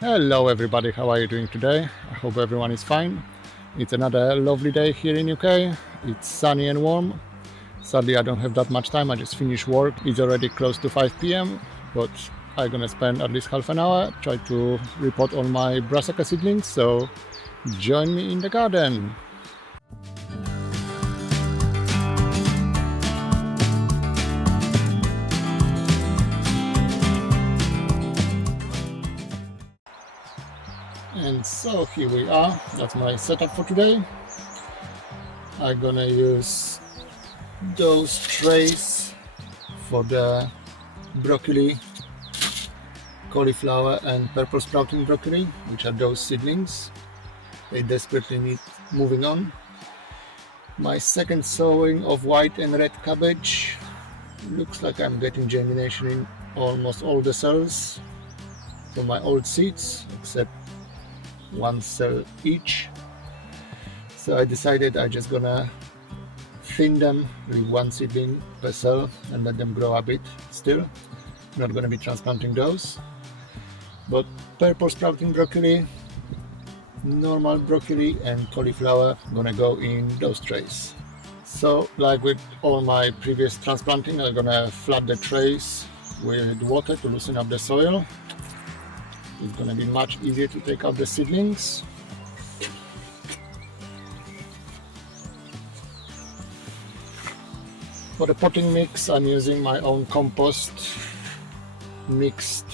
Hello everybody, how are you doing today? I hope everyone is fine. It's another lovely day here in UK. It's sunny and warm. Sadly I don't have that much time, I just finished work. It's already close to 5 p.m. but I'm gonna spend at least half an hour try to repot all my brassica seedlings, so join me in the garden. And so here we are, that's my setup for today. I'm gonna use those trays for the broccoli, cauliflower and purple sprouting broccoli, which are those seedlings. They desperately need moving on. My second sowing of white and red cabbage. Looks like I'm getting germination in almost all the cells from my old seeds, except one cell each. So I decided I'm just gonna thin them with one seedling per cell and let them grow a bit still. Not gonna be transplanting those. But purple sprouting broccoli, normal broccoli and cauliflower gonna go in those trays. So like with all my previous transplanting, I'm gonna flood the trays with water to loosen up the soil. It's gonna be much easier to take out the seedlings. For the potting mix, I'm using my own compost mixed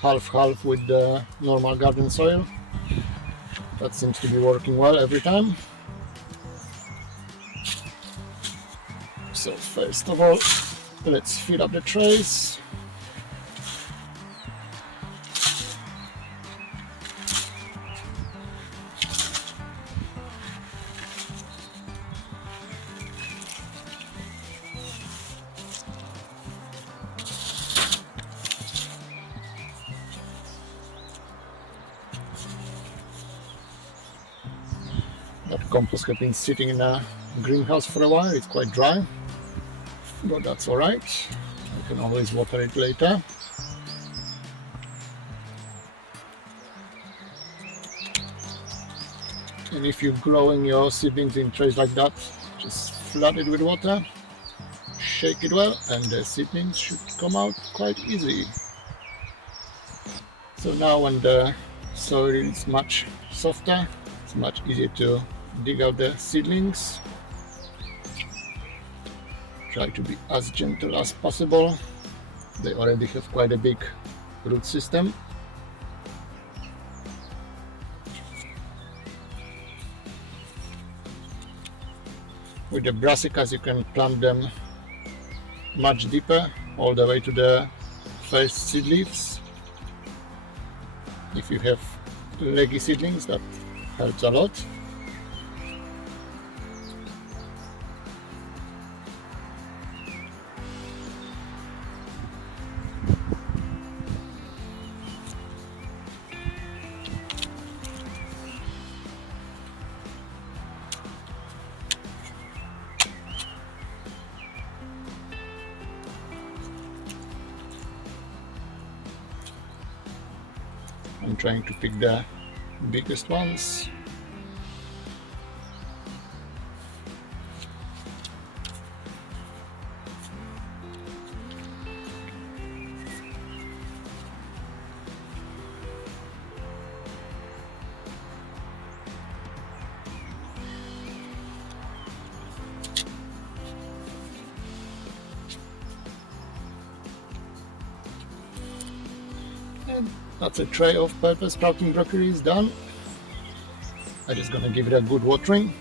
half-half with the normal garden soil. That seems to be working well every time. So first of all, let's fill up the trays. That compost has been sitting in a greenhouse for a while. It's quite dry, but that's all right. I can always water it later. And if you're growing your seedlings in trays like that, just flood it with water, shake it well, and the seedlings should come out quite easy. So now when the soil is much softer, it's much easier to dig out the seedlings. Try to be as gentle as possible. They already have quite a big root system. With the brassicas you can plant them much deeper, all the way to the first seed leaves. If you have leggy seedlings, that helps a lot. I'm trying to pick the biggest ones. And that's a tray of purple sprouting broccoli is done. I'm just gonna give it a good watering.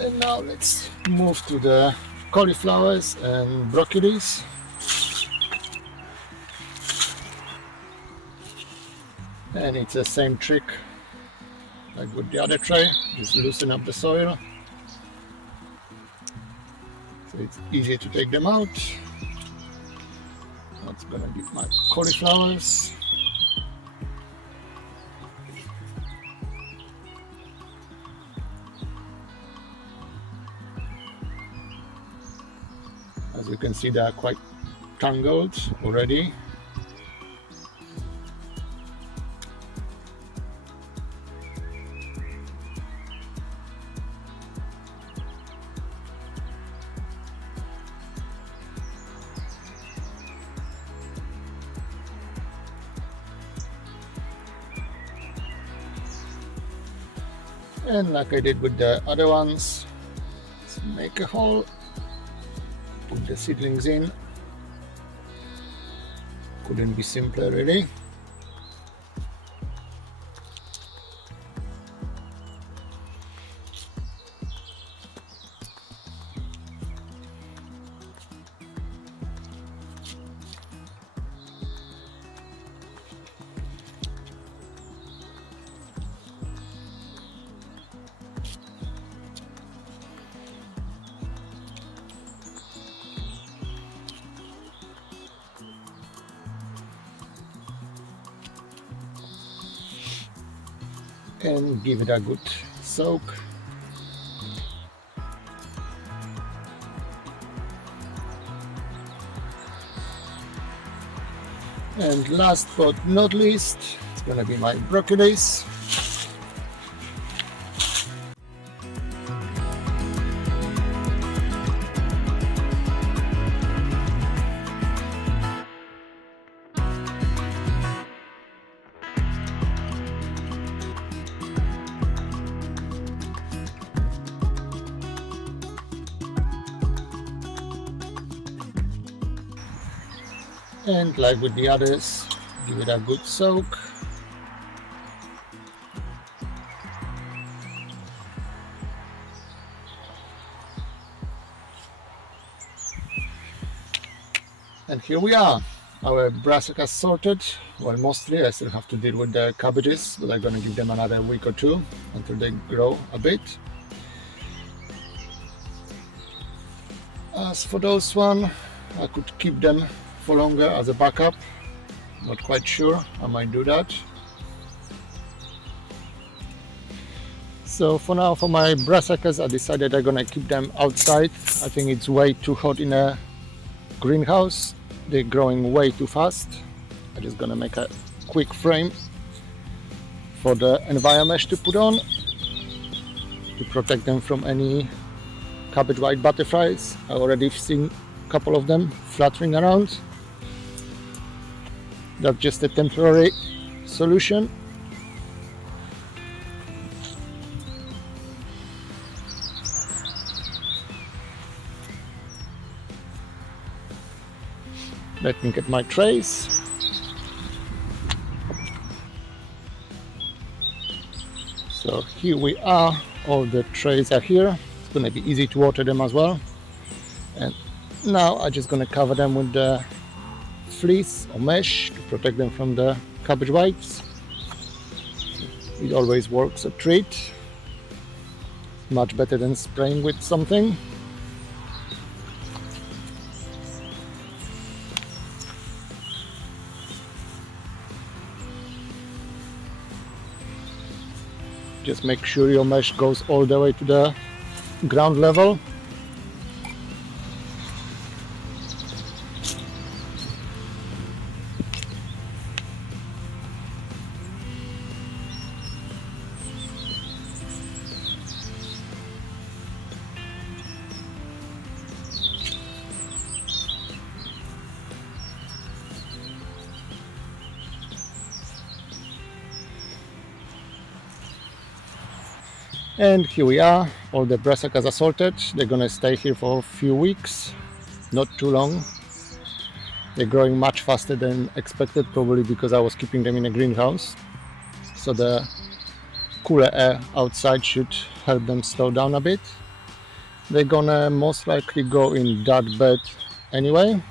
And now let's move to the cauliflowers and broccolis. And it's the same trick like with the other tray, just loosen up the soil. So it's easier to take them out. That's gonna be my cauliflowers. As you can see, they are quite tangled already. And like I did with the other ones, let's make a hole, put the seedlings in. Couldn't be simpler, really. And give it a good soak. And last but not least, it's gonna be my broccolis. And like with the others, give it a good soak. And here we are, our brassicas sorted. Well, mostly I still have to deal with the cabbages, but I'm gonna give them another week or two until they grow a bit. As for those one, I could keep them for longer as a backup. Not quite sure, I might do that. So for now, for my brassicas, I decided I'm gonna keep them outside. I think it's way too hot in a greenhouse. They're growing way too fast. I'm just gonna make a quick frame for the environment to put on to protect them from any cabbage white butterflies. I already seen a couple of them fluttering around. That's just a temporary solution. Let me get my trays. So here we are, all the trays are here. It's going to be easy to water them as well. And now I'm just going to cover them with the fleece or mesh to protect them from the cabbage whites. It always works a treat. Much better than spraying with something. Just make sure your mesh goes all the way to the ground level. And here we are, all the brassicas are sorted. They're gonna stay here for a few weeks, not too long. They're growing much faster than expected, probably because I was keeping them in a greenhouse. So the cooler air outside should help them slow down a bit. They're gonna most likely go in that bed anyway.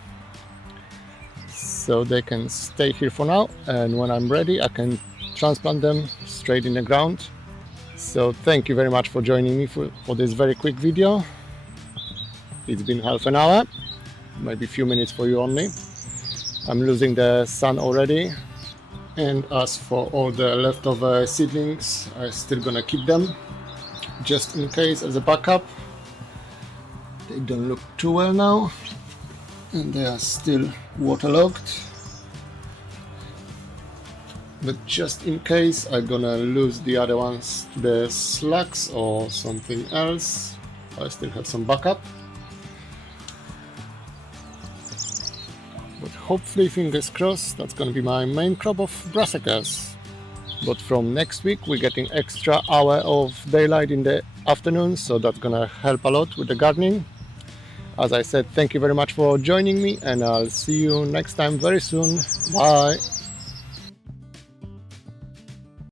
So they can stay here for now, and when I'm ready I can transplant them straight in the ground. So thank you very much for joining me for this very quick video. It's been half an hour, maybe a few minutes for you only. I'm losing the sun already. And as for all the leftover seedlings, I'm still gonna keep them just in case as a backup. They don't look too well now. and they are still waterlogged. But just in case I'm gonna lose the other ones to the slugs or something else, I still have some backup. But hopefully, fingers crossed, that's gonna be my main crop of brassicas. But from next week we're getting extra hour of daylight in the afternoon, so that's gonna help a lot with the gardening. As I said, thank you very much for joining me, and I'll see you next time very soon. Bye!